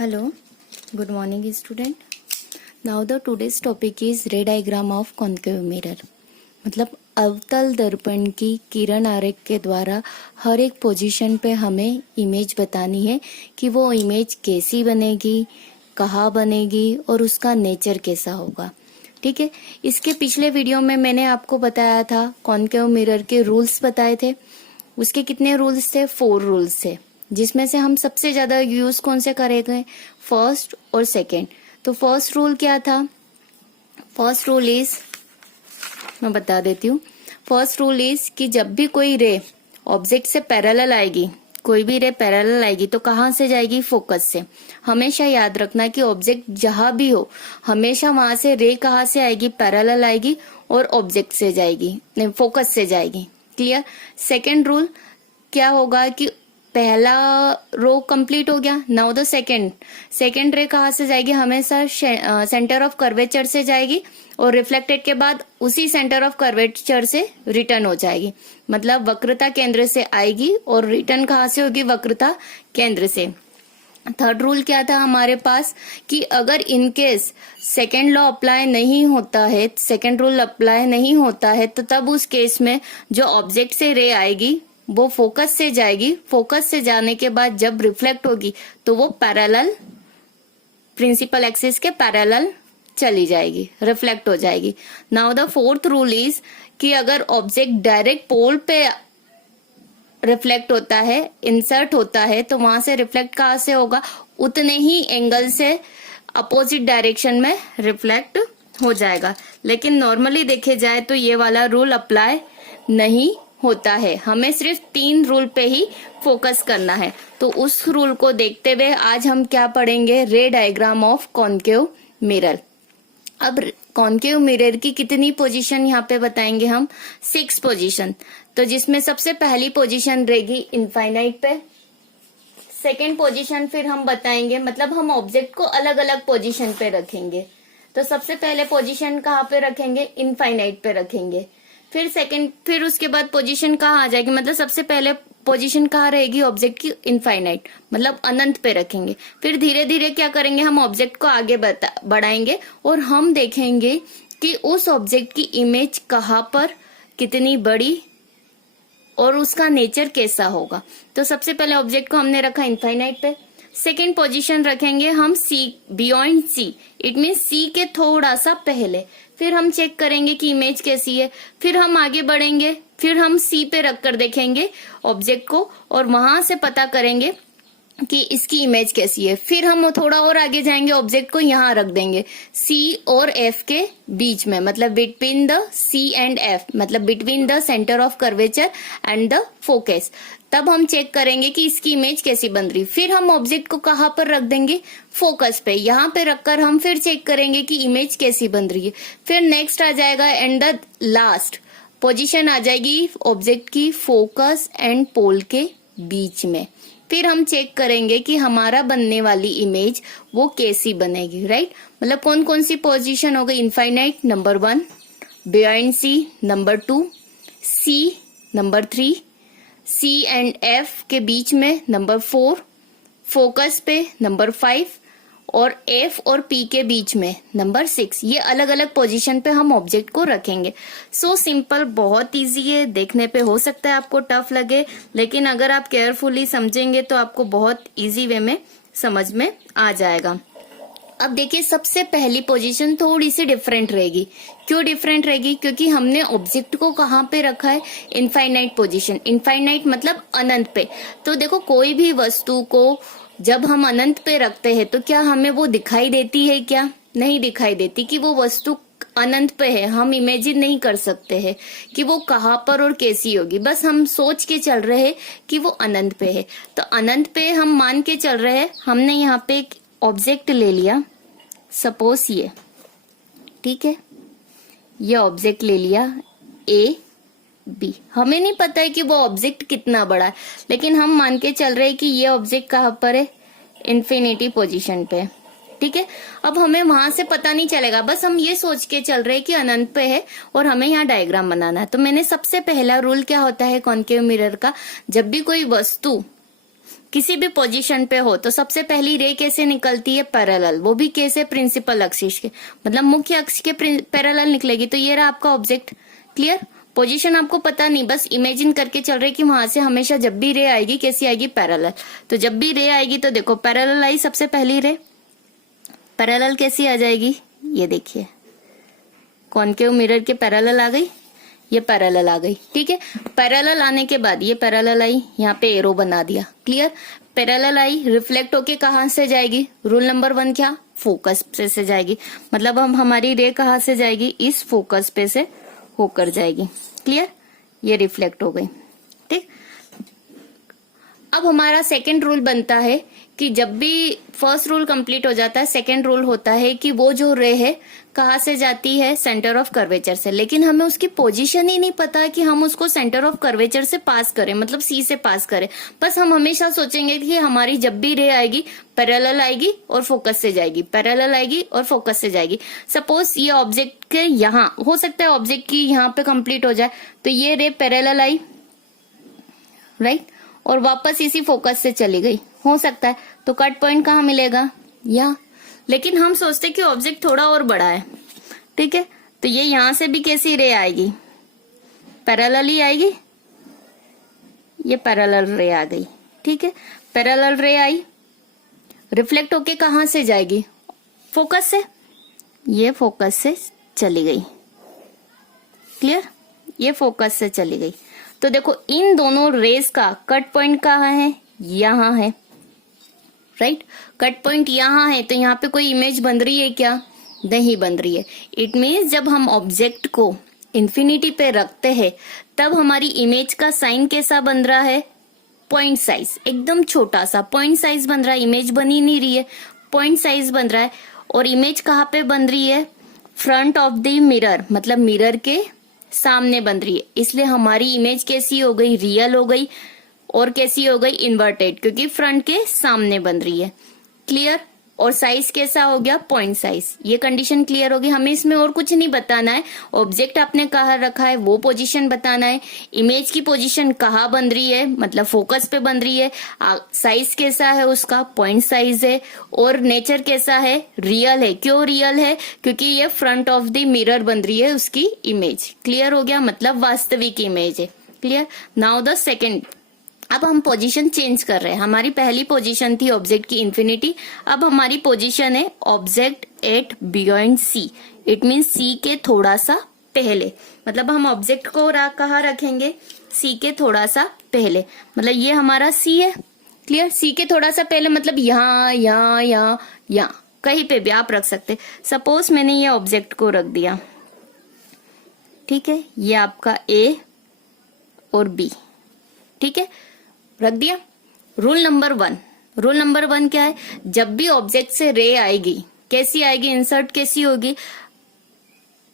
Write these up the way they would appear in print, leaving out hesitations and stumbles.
Hello, good morning student. Now the today's topic is ray diagram of concave mirror. मतलब अवतल दर्पण की किरण आरेख के द्वारा हर एक पोजीशन पे हमें इमेज बतानी है कि वो इमेज कैसी बनेगी, कहाँ बनेगी और उसका नेचर कैसा होगा। ठीक है, इसके पिछले वीडियो में मैंने आपको बताया था कॉन्केव मिरर के रूल्स बताए थे। उसके कितने रूल्स थे? 4 रूल्स थे, जिसमें से हम सबसे ज्यादा यूज कौन से करेंगे? फर्स्ट और सेकेंड। तो फर्स्ट रूल क्या था? फर्स्ट रूल इज, मैं बता देती हूँ। फर्स्ट रूल इज कि जब भी कोई रे ऑब्जेक्ट से पैरेलल आएगी, कोई भी रे पैरेलल आएगी तो कहाँ से जाएगी? फोकस से। हमेशा याद रखना कि ऑब्जेक्ट जहां भी हो, हमेशा वहां से रे कहाँ से आएगी? पैरेलल आएगी और ऑब्जेक्ट से जाएगी, नहीं फोकस से जाएगी। क्लियर? सेकेंड रूल क्या होगा कि पहला रो कंप्लीट हो गया, नाउ द सेकेंड रे कहाँ से जाएगी? हमेशा सेंटर ऑफ कर्वेचर से जाएगी और रिफ्लेक्टेड के बाद उसी सेंटर ऑफ कर्वेचर से रिटर्न हो जाएगी। मतलब वक्रता केंद्र से आएगी और रिटर्न कहाँ से होगी? वक्रता केंद्र से। थर्ड रूल क्या था हमारे पास कि अगर इनकेस सेकेंड लॉ अप्लाई नहीं होता है, सेकेंड रूल अप्लाई नहीं होता है, तो तब उस केस में जो ऑब्जेक्ट से रे आएगी वो फोकस से जाएगी। फोकस से जाने के बाद जब रिफ्लेक्ट होगी तो वो पैरेलल, प्रिंसिपल एक्सिस के पैरेलल चली जाएगी, रिफ्लेक्ट हो जाएगी। Now the fourth rule is कि अगर ऑब्जेक्ट डायरेक्ट पोल पे रिफ्लेक्ट होता है, इंसर्ट होता है, तो वहां से रिफ्लेक्ट कहाँ से होगा? उतने ही एंगल से अपोजिट डायरेक्शन में रिफ्लेक्ट हो जाएगा। लेकिन नॉर्मली देखे जाए तो ये वाला रूल अप्लाई नहीं होता है, हमें सिर्फ 3 रूल पे ही फोकस करना है। तो उस रूल को देखते हुए आज हम क्या पढ़ेंगे? रे डायग्राम ऑफ कॉन्केव मिरर। अब कॉन्केव मिरर की कितनी पोजीशन यहाँ पे बताएंगे हम? 6 पोजीशन। तो जिसमें सबसे पहली पोजीशन रहेगी इनफाइनाइट पे। सेकेंड पोजीशन फिर हम बताएंगे, मतलब हम ऑब्जेक्ट को अलग अलग पोजीशन पे रखेंगे। तो सबसे पहले पोजीशन कहाँ पे रखेंगे? इनफाइनाइट पे रखेंगे। फिर उसके बाद पोजीशन कहाँ आ जाएगी? मतलब सबसे पहले पोजीशन कहाँ रहेगी ऑब्जेक्ट की? इनफाइनाइट, मतलब अनंत पे रखेंगे। फिर धीरे धीरे क्या करेंगे? हम ऑब्जेक्ट को आगे बढ़ाएंगे और हम देखेंगे कि उस ऑब्जेक्ट की इमेज कहाँ पर, कितनी बड़ी और उसका नेचर कैसा होगा। तो सबसे पहले ऑब्जेक्ट को हमने रखा इनफाइनाइट पे। सेकेंड पोजीशन रखेंगे हम सी, बियॉन्ड सी, इट मीन सी के थोड़ा सा पहले। फिर हम चेक करेंगे कि इमेज कैसी है। फिर हम आगे बढ़ेंगे, फिर हम सी पे रखकर देखेंगे ऑब्जेक्ट को और वहां से पता करेंगे कि इसकी इमेज कैसी है। फिर हम थोड़ा और आगे जाएंगे, ऑब्जेक्ट को यहाँ रख देंगे सी और एफ के बीच में, मतलब between the C and F, मतलब between the centre of curvature and the focus. तब हम चेक करेंगे कि इसकी इमेज कैसी बन रही। फिर हम ऑब्जेक्ट को कहाँ पर रख देंगे? फोकस पे। यहाँ पे रखकर हम फिर चेक करेंगे कि इमेज कैसी बन रही है। फिर नेक्स्ट आ जाएगा एंड द लास्ट पोजीशन आ जाएगी ऑब्जेक्ट की फोकस एंड पोल के बीच में। फिर हम चेक करेंगे कि हमारा बनने वाली इमेज वो कैसी बनेगी, राइट? मतलब कौन कौन सी पोजीशन हो गई? Infinite number 1, beyond C number 2, C number 3, C and F के बीच में नंबर 4, फोकस पे नंबर 5 और एफ और पी के बीच में नंबर 6। ये अलग अलग पोजीशन पे हम ऑब्जेक्ट को रखेंगे। सो सिंपल, बहुत इजी है। देखने पे हो सकता है आपको टफ लगे, लेकिन अगर आप केयरफुली समझेंगे तो आपको बहुत इजी वे में समझ में आ जाएगा। अब देखिए, सबसे पहली पोजीशन थोड़ी सी डिफरेंट रहेगी। क्यों डिफरेंट रहेगी? क्योंकि हमने ऑब्जेक्ट को कहाँ पे रखा है? Infinite position. इनफाइनाइट मतलब अनंत पे। तो देखो, कोई भी वस्तु को जब हम अनंत पे रखते हैं तो क्या हमें वो दिखाई देती है? क्या नहीं दिखाई देती कि वो वस्तु अनंत पे है। हम इमेजिन नहीं कर सकते हैं कि वो कहाँ पर और कैसी होगी। बस हम सोच के चल रहे हैं कि वो अनंत पे है। तो अनंत पे हम मान के चल रहे हैं। हमने यहाँ पे एक ऑब्जेक्ट ले लिया, सपोज ये, ठीक है, ये ऑब्जेक्ट ले लिया ए बी। हमें नहीं पता है कि वो ऑब्जेक्ट कितना बड़ा है, लेकिन हम मान के चल रहे हैं कि ये ऑब्जेक्ट कहाँ पर है? इन्फिनिटी पोजीशन पे, ठीक है। अब हमें वहां से पता नहीं चलेगा, बस हम ये सोच के चल रहे हैं कि अनंत पे है और हमें यहाँ डायग्राम बनाना है। तो मैंने सबसे पहला रूल क्या होता है कॉन्केव मिरर का? जब भी कोई वस्तु किसी भी पोजीशन पे हो तो सबसे पहली रे कैसे निकलती है, पैरेलल, वो भी कैसे, प्रिंसिपल एक्सिस के, मतलब मुख्य अक्ष के पैरेलल निकलेगी। तो ये रहा आपका ऑब्जेक्ट। क्लियर, पोजीशन आपको पता नहीं, बस इमेजिन करके चल रहे कि वहां से हमेशा जब भी रे आएगी कैसी आएगी, पैरेलल। तो जब भी रे आएगी तो देखो पैरेलल आई सबसे पहली रे, पैरेलल कैसी आ जाएगी, ये देखिए कॉनकेव मिरर के पैरेलल आ गई, ये पैरेलल आ गई। ठीक है, पैरेलल आने के बाद ये पैरेलल आई, यहाँ पे एरो बना दिया। क्लियर, पैरेलल आई, रिफ्लेक्ट होके कहाँ से जाएगी, रूल नंबर 1 क्या, फोकस पे से जाएगी। मतलब हम हमारी रे कहाँ से जाएगी, इस फोकस पे से होकर जाएगी। क्लियर, ये रिफ्लेक्ट हो गई। ठीक, अब हमारा सेकंड रूल बनता है कि जब भी फर्स्ट रूल कंप्लीट हो जाता है, सेकंड रूल होता है कि वो जो रे है कहाँ से जाती है, सेंटर ऑफ कर्वेचर से। लेकिन हमें उसकी पोजीशन ही नहीं पता कि हम उसको सेंटर ऑफ कर्वेचर से पास करें, मतलब सी से पास करें। बस हम हमेशा सोचेंगे कि हमारी जब भी रे आएगी पैरेलल आएगी और फोकस से जाएगी, पैरेलल आएगी और फोकस से जाएगी। सपोज ये ऑब्जेक्ट के यहाँ हो सकता है, ऑब्जेक्ट की यहाँ पे कंप्लीट हो जाए, तो ये रे पैरेलल आई, राइट, और वापस इसी फोकस से चली गई, हो सकता है। तो कट पॉइंट कहाँ मिलेगा, यहाँ। लेकिन हम सोचते कि ऑब्जेक्ट थोड़ा और बड़ा है, ठीक है, तो ये यहां से भी कैसी रे आएगी, पैरेलल ही आएगी, ये पैरेलल रे आ गई। ठीक है, पैरेलल रे आई, रिफ्लेक्ट होके कहां से जाएगी, फोकस से, ये फोकस से चली गई। क्लियर, ये फोकस से चली गई। तो देखो इन दोनों रेस का कट पॉइंट कहाँ है, यहाँ है, राइट, कट पॉइंट यहाँ है। तो यहाँ पे कोई इमेज बन रही है क्या, नहीं बन रही है। इट मीन्स जब हम ऑब्जेक्ट को इंफिनिटी पे रखते हैं तब हमारी इमेज का साइन कैसा बन रहा है, पॉइंट साइज, एकदम छोटा सा पॉइंट साइज बन रहा है, इमेज बन ही नहीं रही है, पॉइंट साइज बन रहा है। और इमेज कहाँ पे बन रही है, फ्रंट ऑफ द मिरर, मतलब मिरर के सामने बन रही है। इसलिए हमारी इमेज कैसी हो गई, रियल हो गई, और कैसी हो गई, इन्वर्टेड, क्योंकि फ्रंट के सामने बन रही है। क्लियर, और साइज कैसा हो गया, पॉइंट साइज। ये कंडीशन क्लियर होगी। हमें इसमें और कुछ नहीं बताना है, ऑब्जेक्ट आपने कहाँ रखा है वो पोजीशन बताना है, इमेज की पोजीशन कहाँ बन रही है, मतलब फोकस पे बन रही है, साइज कैसा है उसका, पॉइंट साइज है, और नेचर कैसा है, रियल है। क्यों रियल है, क्योंकि ये फ्रंट ऑफ द मिरर बन रही है उसकी इमेज। क्लियर हो गया, मतलब वास्तविक इमेज है। क्लियर, नाउ द सेकेंड, अब हम पोजीशन चेंज कर रहे हैं। हमारी पहली पोजीशन थी ऑब्जेक्ट की इंफिनिटी, अब हमारी पोजीशन है object at beyond C. It means C के थोड़ा सा पहले, मतलब हम ऑब्जेक्ट को कहाँ रखेंगे, सी के थोड़ा सा पहले, मतलब ये हमारा सी है। क्लियर, सी के थोड़ा सा पहले मतलब यहाँ यहाँ यहाँ यहाँ कहीं पे भी आप रख सकते। सपोज मैंने ये ऑब्जेक्ट को रख दिया, ठीक है, ये आपका ए और बी, ठीक है, रख दिया। रूल नंबर 1, रूल नंबर 1 क्या है, जब भी ऑब्जेक्ट से रे आएगी कैसी आएगी, इंसर्ट कैसी होगी,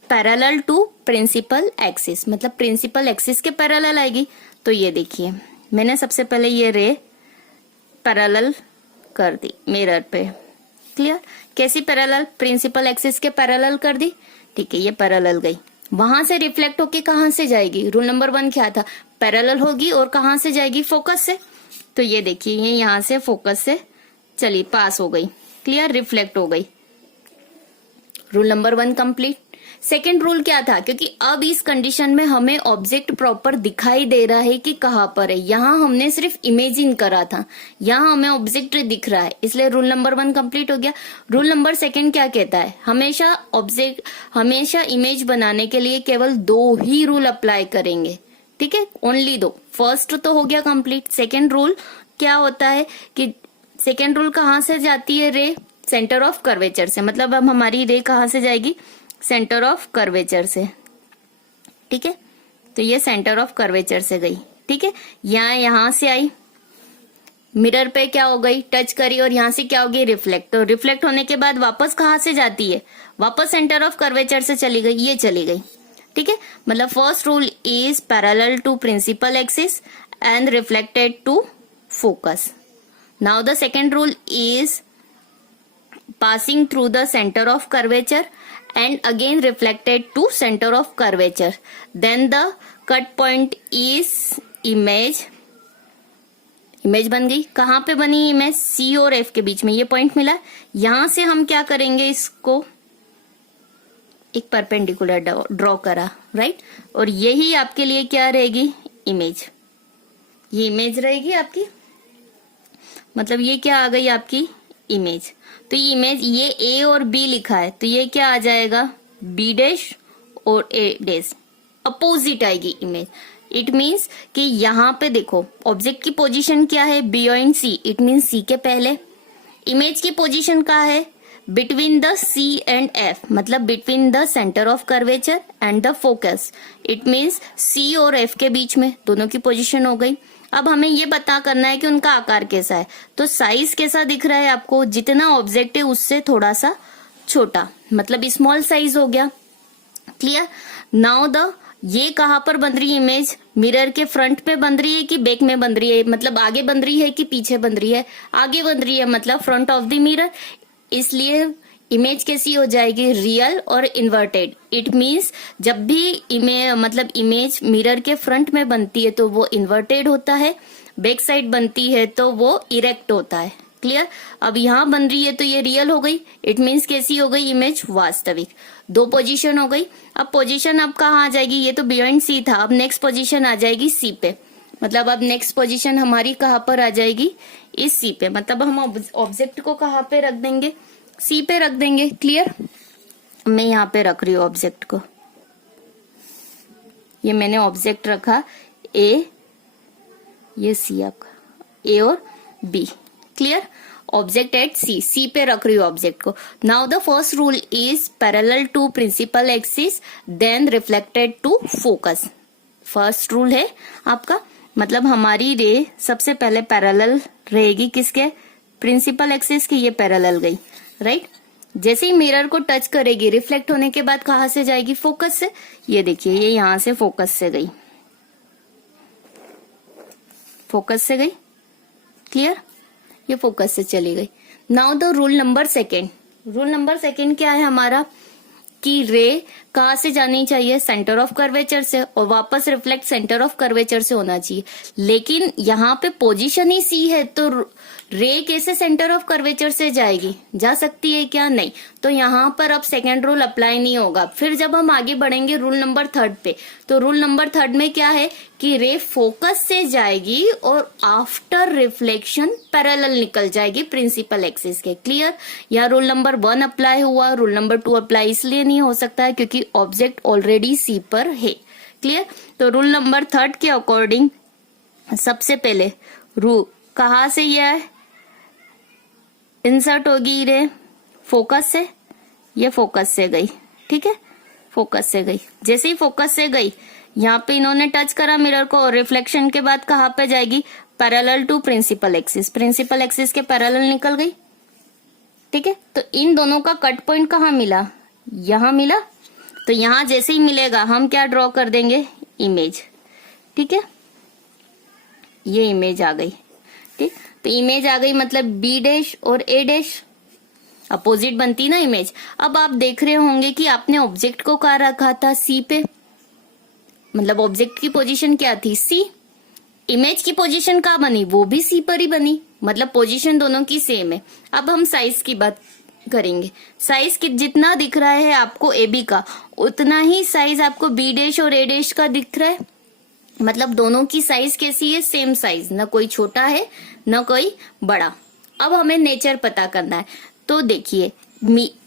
पैरेलल टू प्रिंसिपल एक्सिस, मतलब प्रिंसिपल एक्सिस के पैरेलल आएगी। तो ये देखिए मैंने सबसे पहले ये रे पैरेलल कर दी मिरर पे। क्लियर, कैसी पैरेलल, प्रिंसिपल एक्सिस के पैरेलल कर दी। ठीक है, ये पैरेलल गई, वहां से रिफ्लेक्ट होके कहां से जाएगी, रूल नंबर 1 क्या था, पैरेलल होगी और कहां से जाएगी, फोकस से। तो ये देखिए ये यहां से फोकस से चली, पास हो गई। क्लियर, रिफ्लेक्ट हो गई। Rule number 1 complete. Second rule क्या था, क्योंकि अब इस कंडीशन में हमें ऑब्जेक्ट प्रॉपर दिखाई दे रहा है कि कहाँ पर है, यहाँ हमने सिर्फ इमेजिन करा था, यहाँ हमें ऑब्जेक्ट दिख रहा है, इसलिए रूल नंबर 1 कंप्लीट हो गया। रूल नंबर 2 क्या कहता है, हमेशा इमेज बनाने के लिए केवल 2 ही रूल अप्लाई करेंगे। ठीक है, ओनली 2। फर्स्ट तो हो गया कंप्लीट। सेकेंड रूल क्या होता है कि सेकेंड रूल कहाँ से जाती है रे, सेंटर ऑफ कर्वेचर से, मतलब अब हमारी रे कहाँ से जाएगी, सेंटर ऑफ कर्वेचर से। ठीक है, तो ये सेंटर ऑफ कर्वेचर से गई। ठीक है, यहां से आई, मिरर पे क्या हो गई, टच करी, और यहां से क्या होगी, रिफ्लेक्ट। तो रिफ्लेक्ट होने के बाद वापस कहाँ से जाती है, वापस सेंटर ऑफ कर्वेचर से चली गई, ये चली गई। ठीक है, मतलब first rule is parallel to principal axis and reflected to focus. Now the second rule is passing through the center of curvature and again reflected to center of curvature. Then the cut point is image image बन गई। कहाँ पे बनी image? सी और F के बीच में, ये पॉइंट मिला। यहां से हम क्या करेंगे, इसको एक परपेंडिकुलर ड्रॉ करा, राइट। और यही आपके लिए क्या रहेगी? इमेज। ये इमेज रहेगी आपकी, मतलब ये क्या आ गई आपकी? इमेज। तो ये इमेज, ये ए और बी लिखा है, तो ये क्या आ जाएगा? बी डैश और ए डैश, अपोजिट आएगी इमेज। इट मीन्स कि यहाँ पे देखो ऑब्जेक्ट की पोजीशन क्या है? Beyond C, it means C के पहले। इमेज की पोजीशन क्या है? Between the C and F, मतलब between the centre of curvature and the focus. It means C और एफ के बीच में दोनों की पोजीशन हो गई। अब हमें ये पता करना है कि उनका आकार कैसा है। तो साइज कैसा दिख रहा है आपको? जितना ऑब्जेक्ट है उससे थोड़ा सा छोटा, मतलब स्मॉल साइज हो गया। क्लियर? नाउ द ये कहां पर बन रही है इमेज? मिरर के फ्रंट पे बन रही है कि बैक में बन रही है? मतलब आगे बन रही है कि पीछे बन रही है? आगे बन रही है, मतलब फ्रंट ऑफ द मिरर। इसलिए इमेज कैसी हो जाएगी? रियल और इन्वर्टेड। इट मीन्स जब भी इमेज मिरर के फ्रंट में बनती है तो वो इन्वर्टेड होता है, बैक साइड बनती है तो वो इरेक्ट होता है। क्लियर? अब यहाँ बन रही है तो ये रियल हो गई। इट मीन्स कैसी हो गई इमेज? वास्तविक। दो पोजीशन हो गई। अब पोजीशन अब कहाँ आ जाएगी? ये तो बियॉन्ड सी था, अब नेक्स्ट पोजीशन आ जाएगी सी पे। मतलब अब नेक्स्ट पोजीशन हमारी कहाँ पर आ जाएगी? इस सी पे। मतलब हम ऑब्जेक्ट को कहाँ पे रख देंगे? सी पे रख देंगे। क्लियर? मैं यहाँ पे रख रही हूँ ऑब्जेक्ट को, ये मैंने ऑब्जेक्ट रखा ए, ये सी आपका, ए और B. Clear? Object at C, C पे रख रही हूँ ऑब्जेक्ट को। Now the first rule is parallel to principal axis then reflected to focus. First rule है आपका, मतलब हमारी रे सबसे पहले पैरेलल रहेगी किसके? प्रिंसिपल एक्सिस की। ये पैरेलल गई, राइट। जैसे ही मिरर को टच करेगी, रिफ्लेक्ट होने के बाद कहां से जाएगी? फोकस से। ये देखिए, ये यहां से फोकस से गई, फोकस से गई। क्लियर? ये फोकस से चली गई। Now the rule number second. Rule number second क्या है हमारा? कि रे कहां से जानी चाहिए? सेंटर ऑफ कर्वेचर से, और वापस रिफ्लेक्ट सेंटर ऑफ कर्वेचर से होना चाहिए। लेकिन यहाँ पे पोजीशन ही सी है, तो रे कैसे सेंटर ऑफ कर्वेचर से जाएगी? जा सकती है क्या? नहीं। तो यहाँ पर अब सेकेंड रूल अप्लाई नहीं होगा। फिर जब हम आगे बढ़ेंगे रूल नंबर थर्ड पे, तो रूल नंबर थर्ड में क्या है कि रे फोकस से जाएगी और आफ्टर रिफ्लेक्शन पैरेलल निकल जाएगी प्रिंसिपल एक्सिस के। क्लियर? या रूल नंबर 1 अप्लाई हुआ, रूल नंबर 2 अप्लाई इसलिए नहीं हो सकता है क्योंकि ऑब्जेक्ट ऑलरेडी सी पर है। क्लियर? तो रूल नंबर थर्ड के अकॉर्डिंग सबसे पहले रू कहां से यह इंसर्ट होगी रे? फोकस से। ये फोकस से गई, ठीक है, फोकस से गई। जैसे ही फोकस से गई, यहाँ पे इन्होंने टच करा मिरर को, और रिफ्लेक्शन के बाद कहाँ पे जाएगी? Parallel to principal axis. Principal axis के पैरेलल निकल गई, ठीक है। तो इन दोनों का कट पॉइंट कहाँ मिला? यहाँ मिला। तो यहाँ जैसे ही मिलेगा हम क्या ड्रॉ कर देंगे? इमेज, ठीक है। ये इमेज आ गई, ठीक। तो इमेज आ गई, मतलब बी डैश और ए डैश अपोजिट बनती ना इमेज। अब आप देख रहे होंगे कि आपने ऑब्जेक्ट को कहाँ रखा था? सी पे। मतलब ऑब्जेक्ट की पोजीशन क्या थी? सी। इमेज की पोजीशन कहाँ बनी? वो भी सी पर ही बनी, मतलब पोजीशन दोनों की सेम है। अब हम साइज की बात करेंगे। साइज की जितना दिख रहा है आपको ए बी का, उतना ही साइज आपको बी डैश और ए डैश का दिख रहा है। मतलब दोनों की साइज कैसी है? सेम साइज, न कोई छोटा है न कोई बड़ा। अब हमें नेचर पता करना है। तो देखिए,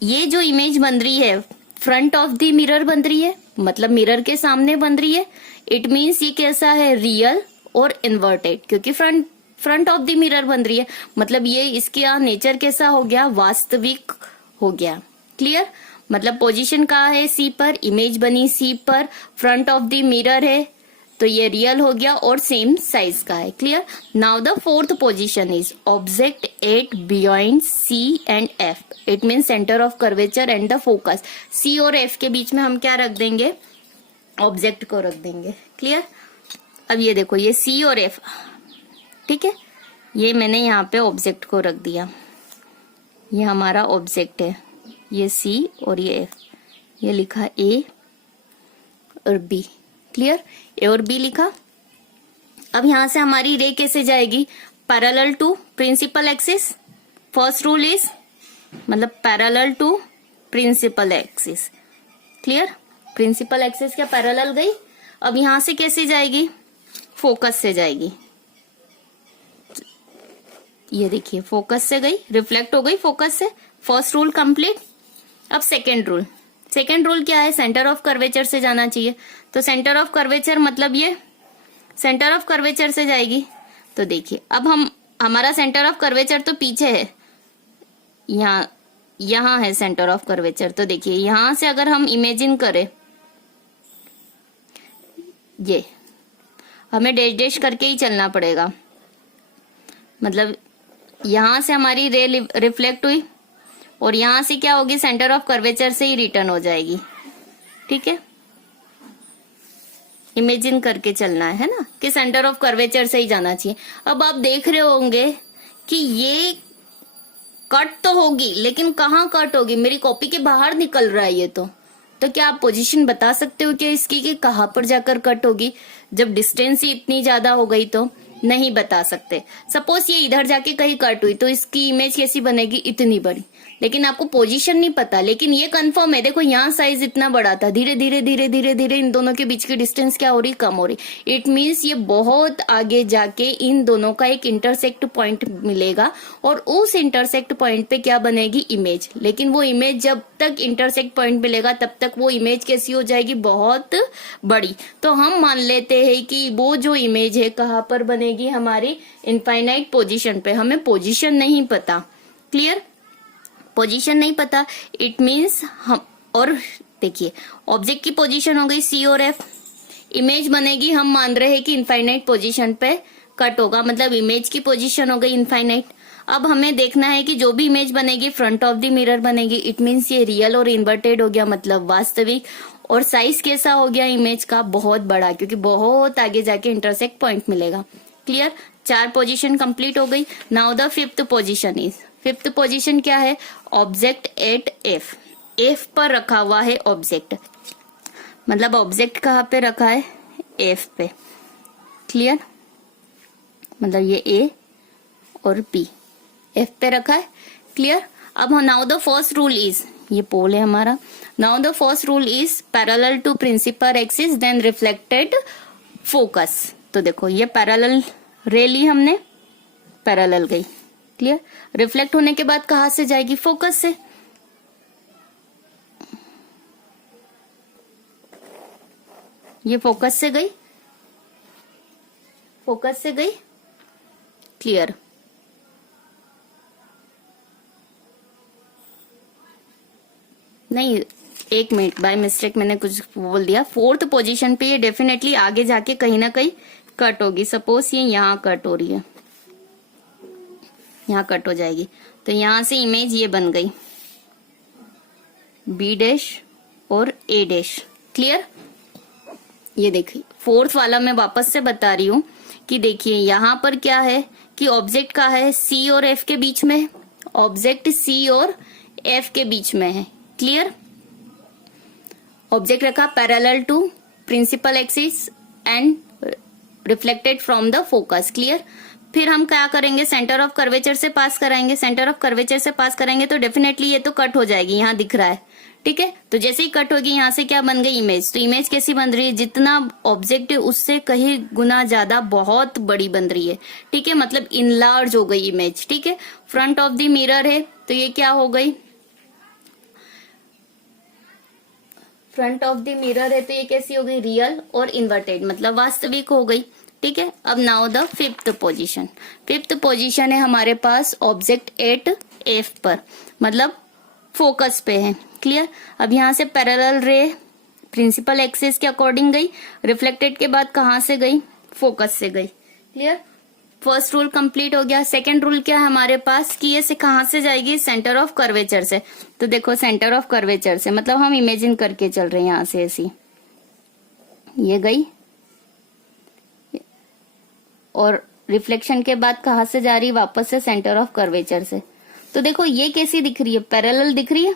ये जो इमेज बन रही है फ्रंट ऑफ द मिरर बन रही है, मतलब मिरर के सामने बन रही है। इट मीन्स ये कैसा है? रियल और इन्वर्टेड, क्योंकि फ्रंट ऑफ द मिरर बन रही है। मतलब ये इसके यहाँ नेचर कैसा हो गया? वास्तविक हो गया। क्लियर? मतलब पोजीशन कहाँ है? सी पर। इमेज बनी सी पर, फ्रंट ऑफ द मिरर है, तो ये रियल हो गया और सेम साइज का है। Clear? Now the fourth position is object at beyond C and F. It mean centre of curvature and the focus. C और एफ के बीच में हम क्या रख देंगे? ऑब्जेक्ट को रख देंगे। क्लियर? अब ये देखो, ये सी और एफ, ठीक है, ये मैंने यहाँ पे ऑब्जेक्ट को रख दिया। ये हमारा ऑब्जेक्ट है, ये सी और ये एफ, ये लिखा ए और बी। क्लियर? ए और बी लिखा। अब यहां से हमारी रे कैसे जाएगी? Parallel to principal axis. First rule is मतलब parallel to principal axis. Clear? Principal axis क्या पैरेलल गई। अब यहां से कैसे जाएगी, फोकस से जाएगी। ये देखिए फोकस से गई, रिफ्लेक्ट हो गई फोकस से। First rule complete. अब सेकेंड रूल। सेकेंड रूल क्या है, सेंटर ऑफ कर्वेचर से जाना चाहिए। तो सेंटर ऑफ कर्वेचर मतलब ये सेंटर ऑफ कर्वेचर से जाएगी। तो देखिए अब हमारा सेंटर ऑफ कर्वेचर तो पीछे है, यहां है सेंटर ऑफ कर्वेचर। तो देखिए यहां से अगर हम इमेजिन करें, ये हमें डैश डैश करके ही चलना पड़ेगा। मतलब यहां से हमारी रे रिफ्लेक्ट हुई और यहां से क्या होगी, सेंटर ऑफ कर्वेचर से ही रिटर्न हो जाएगी। ठीक है, इमेजिन करके चलना है ना कि सेंटर ऑफ कर्वेचर से ही जाना चाहिए। अब आप देख रहे होंगे कि ये कट तो होगी, लेकिन कहाँ कट होगी, मेरी कॉपी के बाहर निकल रहा है ये तो क्या आप पोजीशन बता सकते हो क्या इसकी कि कहाँ पर जाकर कट होगी? जब डिस्टेंस ही इतनी ज्यादा हो गई तो नहीं बता सकते। सपोज ये इधर जाके कहीं कट हुई तो इसकी इमेज कैसी बनेगी, इतनी बड़ी, लेकिन आपको पोजीशन नहीं पता। लेकिन ये कंफर्म है, देखो यहाँ साइज इतना बड़ा था, धीरे धीरे धीरे धीरे धीरे इन दोनों के बीच की डिस्टेंस क्या हो रही, कम हो रही। इट मीन्स ये बहुत आगे जाके इन दोनों का एक इंटरसेक्ट पॉइंट मिलेगा और उस इंटरसेक्ट पॉइंट पे क्या बनेगी, इमेज। लेकिन वो इमेज जब तक इंटरसेक्ट पॉइंट मिलेगा तब तक वो इमेज कैसी हो जाएगी, बहुत बड़ी। तो हम मान लेते हैं कि वो जो इमेज है कहाँ पर बनेगी, हमारी इनफाइनाइट पोजीशन पे। हमें पोजीशन नहीं पता। क्लियर? पोजीशन नहीं पता, इट मीन्स हम, और देखिए ऑब्जेक्ट की पोजीशन हो गई सी और एफ, इमेज बनेगी हम मान रहे हैं कि इनफाइनाइट पोजीशन पे कट होगा, मतलब इमेज की पोजीशन हो गई इनफाइनाइट। अब हमें देखना है कि जो भी इमेज बनेगी फ्रंट ऑफ द मिरर बनेगी। इट मीन्स ये रियल और इन्वर्टेड हो गया, मतलब वास्तविक। और साइज कैसा हो गया इमेज का, बहुत बड़ा, क्योंकि बहुत आगे जाके इंटरसेक्ट पॉइंट मिलेगा। क्लियर? 4 पोजीशन कंप्लीट हो गई। Now the fifth position is, fifth position क्या है, ऑब्जेक्ट एट एफ। एफ पर रखा हुआ है ऑब्जेक्ट, मतलब ऑब्जेक्ट कहाँ पे रखा है, एफ पे। क्लियर? मतलब ये ए और बी एफ पे रखा है। क्लियर? अब now the first rule is, ये पोल है हमारा। Now the first rule is parallel to principal axis then reflected focus. तो देखो ये पैरेलल रे ली हमने, पैरेलल गई। क्लियर? रिफ्लेक्ट होने के बाद कहां से जाएगी, फोकस से। ये फोकस से गई, फोकस से गई। क्लियर? नहीं, एक मिनट, बाय मिस्टेक मैंने कुछ बोल दिया। फोर्थ पोजीशन पे ये डेफिनेटली आगे जाके कहीं ना कहीं कट होगी। सपोज ये यहां कट हो रही है, यहाँ कट हो जाएगी, तो यहां से इमेज ये बन गई बी डैश और ए डैश। क्लियर? ये देखिए फोर्थ वाला मैं वापस से बता रही हूं कि देखिए यहां पर क्या है कि ऑब्जेक्ट का है सी और एफ के बीच में, ऑब्जेक्ट सी और एफ के बीच में है। क्लियर? ऑब्जेक्ट रखा parallel to principal axis and reflected from the focus. Clear? फिर हम क्या करेंगे, सेंटर ऑफ कर्वेचर से पास कराएंगे। सेंटर ऑफ कर्वेचर से पास कराएंगे तो डेफिनेटली ये तो कट हो जाएगी, यहाँ दिख रहा है। ठीक है, तो जैसे ही कट होगी यहाँ से क्या बन गई, इमेज। तो इमेज कैसी बन रही है, जितना ऑब्जेक्ट है उससे कहीं गुना ज्यादा बहुत बड़ी बन रही है। ठीक है, मतलब इनलार्ज हो गई इमेज। ठीक है, फ्रंट ऑफ द मिरर है तो ये क्या हो गई, फ्रंट ऑफ द मिरर है तो ये कैसी हो गई, रियल और इन्वर्टेड, मतलब वास्तविक हो गई। ठीक है, अब now the fifth position. Fifth position है हमारे पास ऑब्जेक्ट एट एफ पर, मतलब फोकस पे है। क्लियर? अब यहां से पैरेलल रे प्रिंसिपल एक्सिस के अकॉर्डिंग गई, रिफ्लेक्टेड के बाद कहां से गई, फोकस से गई। क्लियर? फर्स्ट रूल कंप्लीट हो गया। सेकंड रूल क्या है हमारे पास कि ये से कहां से जाएगी, सेंटर ऑफ कर्वेचर से। तो देखो सेंटर ऑफ कर्वेचर से मतलब हम इमेजिन करके चल रहे हैं, यहां से ऐसी ये गई और रिफ्लेक्शन के बाद कहां से जा रही, वापस से सेंटर ऑफ कर्वेचर से। तो देखो ये कैसी दिख रही है, पैरेलल दिख रही है,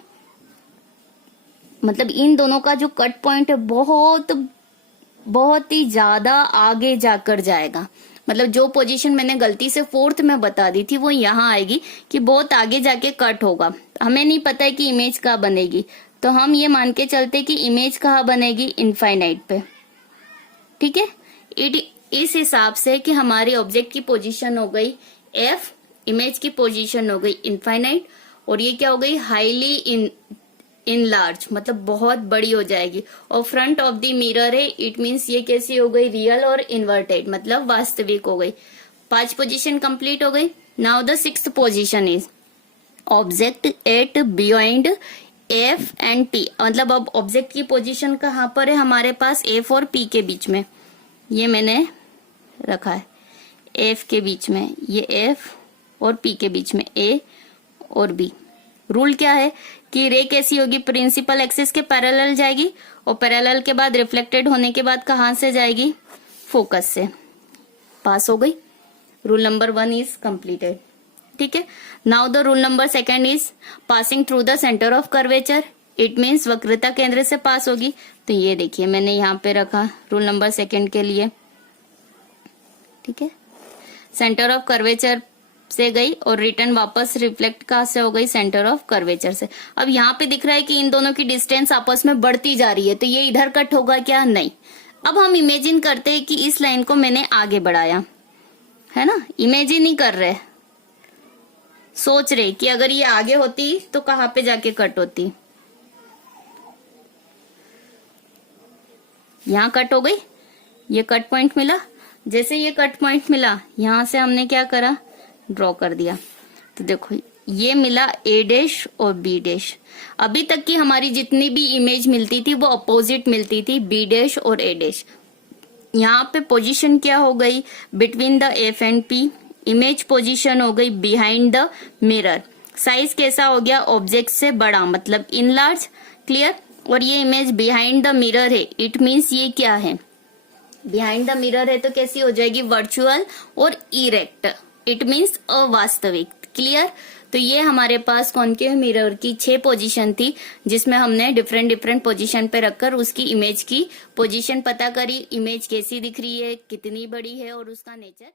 मतलब इन दोनों का जो कट पॉइंट है बहुत बहुत ही ज्यादा आगे जाकर जाएगा। मतलब जो पोजीशन मैंने गलती से फोर्थ में बता दी थी वो यहाँ आएगी कि बहुत आगे जाके कट होगा। हमें नहीं पता है कि इमेज कहाँ बनेगी, तो हम ये मान के चलते कि इमेज कहाँ बनेगी, इनफाइनाइट पे। ठीक है, इस हिसाब से कि हमारी ऑब्जेक्ट की पोजीशन हो गई एफ, इमेज की पोजीशन हो गई इनफाइनाइट, और ये क्या हो गई, हाईली इन लार्ज, मतलब बहुत बड़ी हो जाएगी। और फ्रंट ऑफ द मिरर है, इट मीन्स ये कैसी हो गई, रियल और इन्वर्टेड, मतलब वास्तविक हो गई। 5 पोजीशन कंप्लीट हो गई। Now the 6th position is object at beyond F and T, मतलब अब ऑब्जेक्ट की पोजीशन कहाँ पर है हमारे पास, एफ और पी के बीच में। ये मैंने रखा है एफ के बीच में, ये एफ और पी के बीच में, ए और बी। रूल क्या है कि रे कैसी होगी, प्रिंसिपल एक्सिस के पैरेलल जाएगी, और पैरेलल के बाद रिफ्लेक्टेड होने के बाद कहां से जाएगी, फोकस से। पास हो गई। Rule number 1 is completed. ठीक है, now the rule number 2 is passing through the centre of curvature, it means वक्रता केंद्र से पास होगी। तो ये देखिए मैंने यहाँ पे रखा रूल नंबर 2 के लिए। ठीक है, सेंटर ऑफ कर्वेचर से गई और रिटर्न वापस रिफ्लेक्ट कहाँ से हो गई, सेंटर ऑफ कर्वेचर से। अब यहाँ पे दिख रहा है कि इन दोनों की डिस्टेंस आपस में बढ़ती जा रही है, तो ये इधर कट होगा क्या, नहीं। अब हम इमेजिन करते हैं कि इस लाइन को मैंने आगे बढ़ाया है ना, इमेजिन ही कर रहे, सोच रहे कि अगर ये आगे होती तो कहाँ पे जाके कट होती। यहाँ कट हो गई, ये कट पॉइंट मिला। जैसे ये कट पॉइंट मिला, यहां से हमने क्या करा, ड्रॉ कर दिया। तो देखो ये मिला ए डैश और बी डैश। अभी तक की हमारी जितनी भी इमेज मिलती थी वो अपोजिट मिलती थी, बी डैश और ए डैश। यहाँ पे पोजीशन क्या हो गई, between the F and P. Image position हो गई बिहाइंड द मिरर। साइज कैसा हो गया, ऑब्जेक्ट से बड़ा, मतलब इन लार्ज। क्लियर। और ये इमेज बिहाइंड द मिरर है, इट मीन्स ये क्या है, बिहाइंड द मिरर है, तो कैसी हो जाएगी, वर्चुअल और इरेक्ट, इट मीन्स अवास्तविक। क्लियर। तो ये हमारे पास कॉनकेव मिरर की 6 पोजीशन थी, जिसमें हमने डिफरेंट पोजीशन पे रखकर उसकी इमेज की पोजीशन पता करी, इमेज कैसी दिख रही है, कितनी बड़ी है और उसका नेचर